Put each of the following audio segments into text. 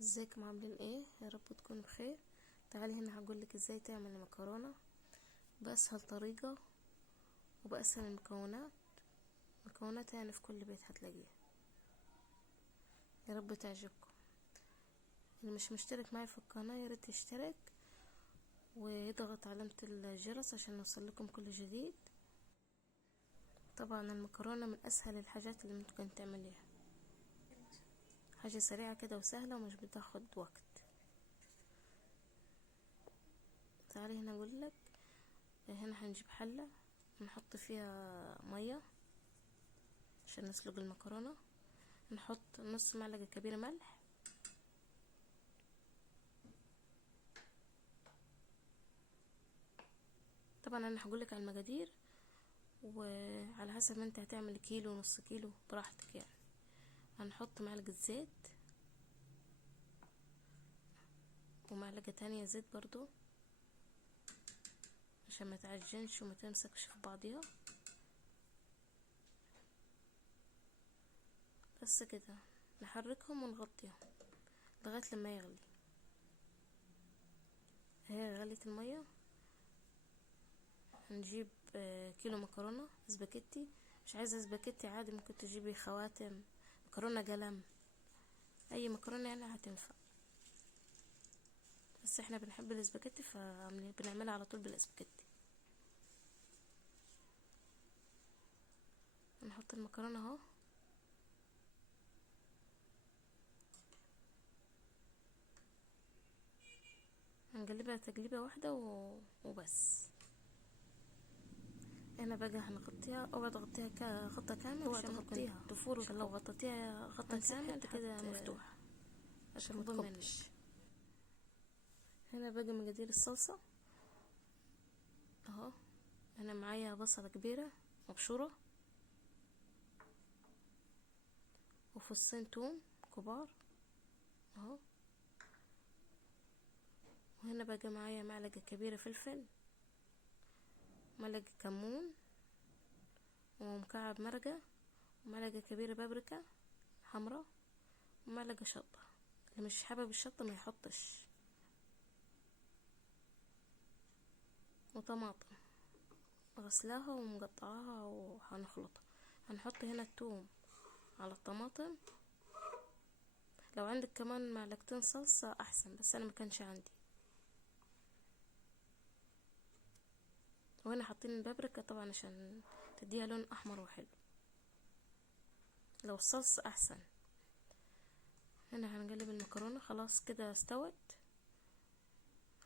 ازيكم عاملين ايه؟ يا رب تكونوا بخير. تعالي هنا هقولك ازاي تعمل مكرونه باسهل طريقه وباسهل المكونات. مكوناتها يعني في كل بيت هتلاقيها. يا رب تعجبكم. اللي مش مشترك معي في القناه ياريت يشترك ويضغط علامه الجرس عشان يوصلكم كل جديد. طبعا المكرونه من اسهل الحاجات اللي ممكن تعمليها، حاجه سريعه كده وسهله ومش بتاخد وقت. تعالي هنا اقولك. هنا هنجيب حله نحط فيها ميه عشان نسلق المكرونه. نحط نص معلقه كبيره ملح، طبعا انا هقولك على المقادير وعلى حسب ما انت هتعمل كيلو نص كيلو براحتك يعني. هنحط معلقه زيت ومعلقه تانية زيت برضو عشان ما تعجنش وما تمسكش في بعضيها. بس كده نحركهم ونغطيهم لغايه لما يغلي. اهي غليت الميه. هنجيب كيلو مكرونه سباكيتي. مش عايزه سباكيتي عادي، ممكن تجيبي خواتم مكرونه قلم، اي مكرونه يعني هتنفع، بس احنا بنحب الاسباجيتي فبنعملها على طول بالاسباجيتي. نحط المكرونه اهو. هنقلبها تقليبه واحده وبس. هنا بقى هنغطيها. اوعى تغطيها غطا كامل، اوعى تغطيها تفور، عشان لو غطيتيها غطا كامل كده مفتوح عشان ما تكبش. هنا بقى مقادير الصلصه اهو. انا معايا بصله كبيره مبشوره وفصين توم كبار اهو. وهنا بقى معايا معلقه كبيره فلفل، معلقه كمون ومكعب مرقه ومعلقه كبيره بابريكا حمراء ومعلقه شطه. اللي مش حابب الشطه ما يحطش. وطماطم غسلاها ومقطعاها وهنخلطها. هنحط هنا الثوم على الطماطم. لو عندك كمان معلقتين صلصة احسن، بس انا ما كانش عندي. وهنا حاطين البابريكا طبعا عشان تديها لون احمر وحلو. لو الصلصة احسن. هنا هنقلب المكرونة خلاص كده استوت.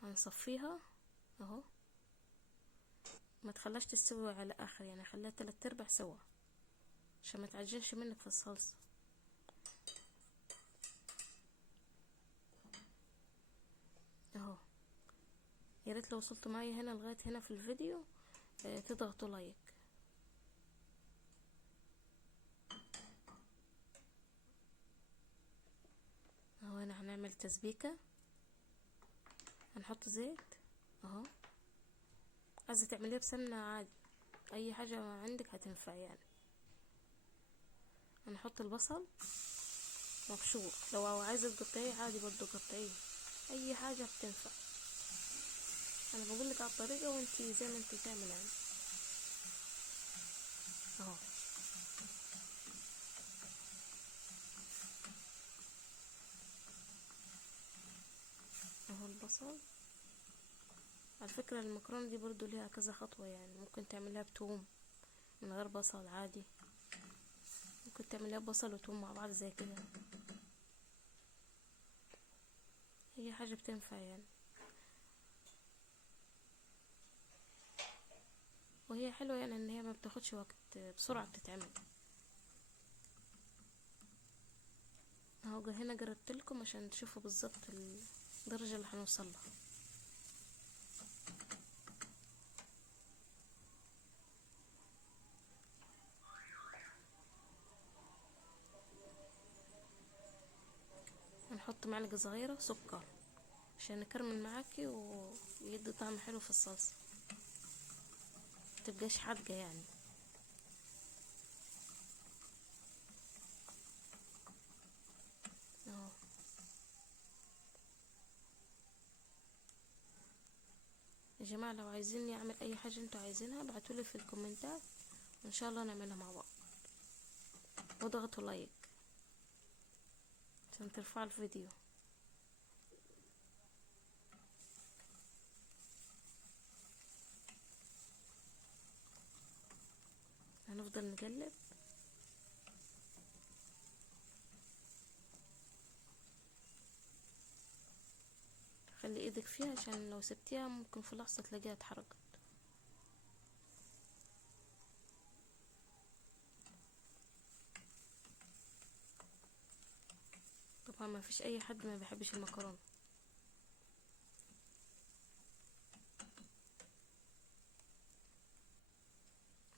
هنصفيها اهو. ما تخليش تستوي على الاخر يعني، خليها 3/4 سوا عشان ما تعجنش منك في الصلصة اهو. يا ريت لو وصلتوا معايا هنا لغايه هنا في الفيديو تضغطوا لايك. اهو هنا هنعمل تسبيكه. هنحط زيت اهو. عايزه تعمليها بسمنه عادي، اي حاجه عندك هتنفع يعني. هنحط البصل مبشور، لو عايزه تقطعيه عادي برضو قطعيه، اي حاجه بتنفع. انا بقولك على الطريقه وانتي زي ما انتي تعمل يعني اهو. اهو البصل. على فكره المكرونه دي برضو ليها كذا خطوه يعني، ممكن تعملها بتوم من غير بصل عادي، ممكن تعمليها بصل وتوم مع بعض زي كده، اي حاجه بتنفع يعني. وهي حلوه يعني ان هي ما بتاخدش وقت، بسرعه بتتعمل اهو. هنا جربت لكم عشان تشوفوا بالظبط الدرجه اللي هنوصل لها. هنحط معلقه صغيره سكر عشان يكرمل معاكي ويدي طعم حلو في الصلصه، متبقاش حادقه يعني اهو. جماعة لو عايزيني اعمل اي حاجة انتوا عايزينها ابعتولي في الكومنتات وان شاء الله نعملها مع بعض، واضغطوا لايك عشان ترفعوا الفيديو. هنفضل نقلب. خلي ايدك فيها عشان لو سبتيها ممكن في لحظة تلاقيها اتحرقت. طبعا ما فيش اي حد ما بيحبش المكرونة.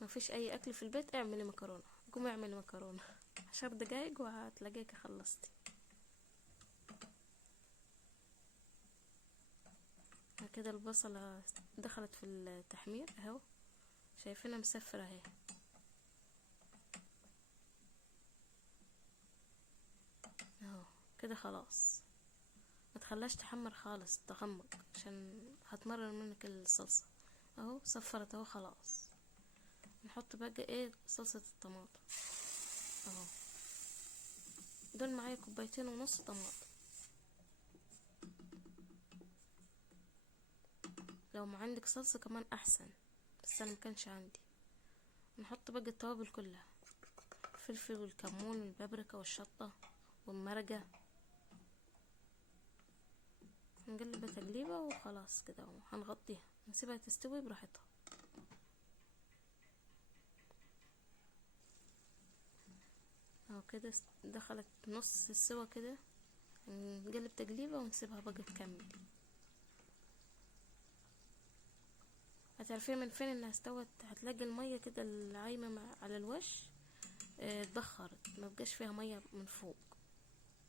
ما فيش اي اكل في البيت اعملي مكرونة، قومي اعملي مكرونة 10 دقايق وهتلاقيك خلصتي. كده البصلة دخلت في التحمير اهو، شايفينها مسفرة اهي. اهو كده خلاص، ما تخليهاش تحمر خالص، تغمق عشان هتمرر منك الصلصة. اهو صفرت اهو خلاص. نحط بقى ايه صلصة الطماطم اهو. دول معايا 2.5 كوب طماطم. لو ما عندك صلصة كمان احسن، بس انا مكانش عندي. نحط بقى التوابل كلها، الفلفل والكمون والبابريكا والشطة والمرقة. نقلب تقليبة وخلاص كده، هنغطيها نسيبها تستوي براحتها. اهو كده دخلت نص السوا كده، نقلب تقليبة ونسيبها بقى تكمل. هتعرفين من فين انها استوت؟ هتلاقي المية كده العايمة على الوش اتبخرت، ما بقاش فيها مية من فوق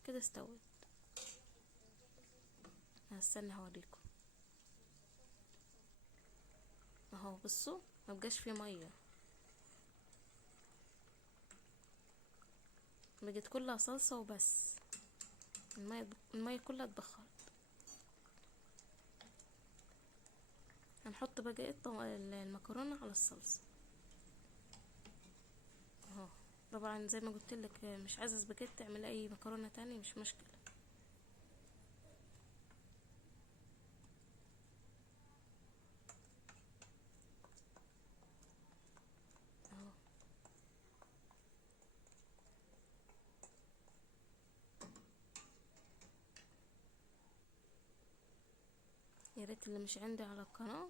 كده استوت. هستنى هوريكم اهو، بصوا ما بقاش فيه مية، بقت كلها صلصة وبس. المية كلها اتبخرت. هنحط بقى المكرونة على الصلصة اهو. طبعا زي ما قلت لك مش عايزة سباجيتي اعمل اي مكرونة تانية مش مشكلة. اهو يا ريت اللي مش عندي على القناة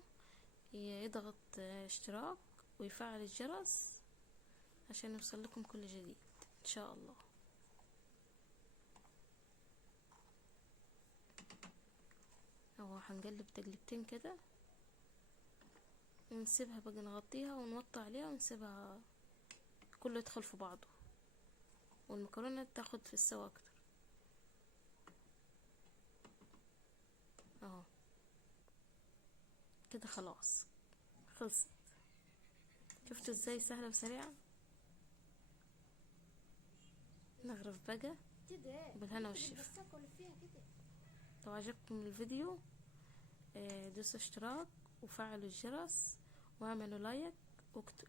يضغط اشتراك ويفعل الجرس عشان يوصل لكم كل جديد ان شاء الله. اهو هنقلب تقلبتين كده ونسيبها بقى، نغطيها ونوطي عليها ونسيبها كله يدخل في بعضه والمكرونة تاخد في السوا اكتر. اهو كده خلاص خلصت. شفتوا ازاي سهلة وسريعة؟ نغرف بقى بالهنا والشفا. لو عجبكم الفيديو دوسوا اشتراك وفعلوا الجرس واعملوا لايك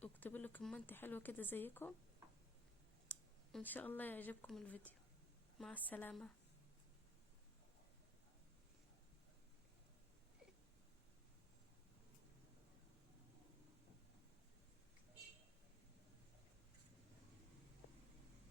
واكتبوا له كومنت حلو كده زيكم. ان شاء الله يعجبكم الفيديو. مع السلامة.